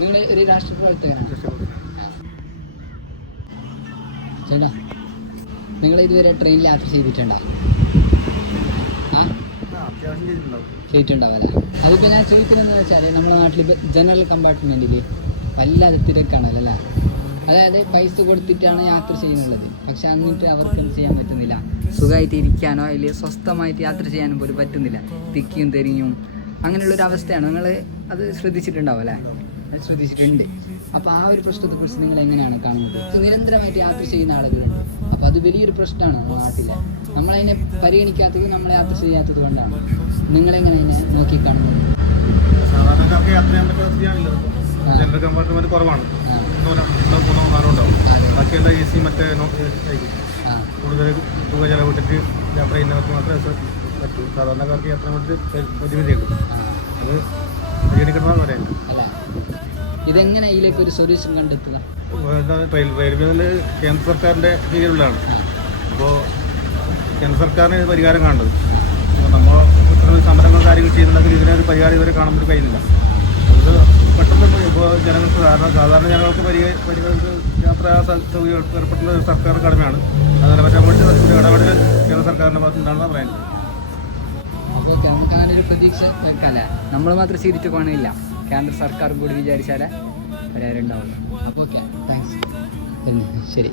നിങ്ങൾ ഒരു രാഷ്ട്രീയ പ്രവർത്തകനാണ്. ചേട്ടാ, നിങ്ങൾ ഇതുവരെ ട്രെയിനിൽ യാത്ര ചെയ്തിട്ടുണ്ടോ? ചെയ്തിട്ടുണ്ടാവല്ലേ? അതിപ്പോൾ ഞാൻ ചോദിക്കുന്നതെന്ന് വെച്ചാൽ നമ്മുടെ നാട്ടിൽ ജനറൽ കമ്പാർട്ട്മെൻറ്റിൽ വല്ലാതെ തിരക്കാണല്ലോ അല്ലേ? അതായത് പൈസ കൊടുത്തിട്ടാണ് യാത്ര ചെയ്യുന്നുള്ളത്. പക്ഷെ എന്നിട്ട് അവർക്കൊന്നും ചെയ്യാൻ പറ്റുന്നില്ല. സുഖമായിട്ട് ഇരിക്കാനോ അല്ലെങ്കിൽ സ്വസ്ഥമായിട്ട് യാത്ര ചെയ്യാനും പോലും പറ്റുന്നില്ല. തിക്കിയും തെരിയും അങ്ങനെയുള്ളൊരു അവസ്ഥയാണ്. നിങ്ങൾ അത് ശ്രദ്ധിച്ചിട്ടുണ്ടാവും അല്ലേ? അത് ശ്രദ്ധിച്ചിട്ടുണ്ട്. അപ്പോൾ ആ ഒരു പ്രശ്നത്തെക്കുറിച്ച് നിങ്ങൾ എങ്ങനെയാണ് കാണുന്നത്? നിരന്തരമായിട്ട് യാത്ര ചെയ്യുന്ന ആളുകളുണ്ട്. അപ്പോൾ അത് വലിയൊരു പ്രശ്നമാണ് നമ്മുടെ നാട്ടിൽ. നമ്മളതിനെ പരിഗണിക്കാത്തത്, നമ്മളെ യാത്ര ചെയ്യാത്തത് കൊണ്ടാണ്. നിങ്ങളെങ്ങനെ അതിനെ നോക്കിക്കാണുന്നത്? സാധാരണക്കാർക്ക് യാത്ര ചെയ്യാൻ പറ്റാത്ത സ്ഥിതിയാണല്ലോ. ജനറൽ കമ്പാർട്ട്മെന്റ് കുറവാണ്. മൂന്നോ നാലോ ഉണ്ടാവും. ബാക്കിയെല്ലാം എ സി മറ്റേ കൂടുതൽ തുക ചെലവിട്ടിട്ട് യാത്ര ചെയ്യുന്നവർക്ക് മാത്രമേ പറ്റൂ. സാധാരണക്കാർക്ക് യാത്ര പരിമിതിയുണ്ട്. അത് പരിഗണിക്കണമെന്ന് പറയാം. ഇതെങ്ങനെ ഇതിലേക്ക് ഒരു സൊല്യൂഷൻ കണ്ടെത്തുക? റെയിൽവേ കേന്ദ്ര സർക്കാരിൻ്റെ കീഴിലുള്ളതാണ്. അപ്പോൾ കേന്ദ്ര സർക്കാരിന് പരിഹാരം കാണേണ്ടത്. അപ്പോൾ നമ്മൾ ഇത്തരം സമരങ്ങൾ കാര്യങ്ങൾ ചെയ്യുന്നുണ്ടെങ്കിൽ ഇതിനൊരു പരിഹാരം ഇതുവരെ കാണാൻ വേണ്ടി കഴിയുന്നില്ല. അത് പെട്ടെന്ന് ഇപ്പോൾ ജനങ്ങൾക്ക് സാധാരണ ജനങ്ങൾക്ക് യാത്രാ സൗകര്യം ഏർപ്പെടുന്ന സർക്കാർ കടമയാണ്. അതിനെ പറ്റാൻ വേണ്ടി ഇടപെടൽ കേന്ദ്ര സർക്കാരിൻ്റെ ഭാഗത്തുനിന്നാണ് പറയുന്നത്. ഓക്കെ, നമുക്ക് അങ്ങനെ ഒരു പ്രതീക്ഷ വെക്കാല്ലേ? നമ്മൾ മാത്രം ചെയ്തിട്ട് പോകണില്ല, കേന്ദ്ര സർക്കാരും കൂടി വിചാരിച്ചാലേ പരിഹാരം ഉണ്ടാവുള്ളൂ. Okay, thanks. ശരി.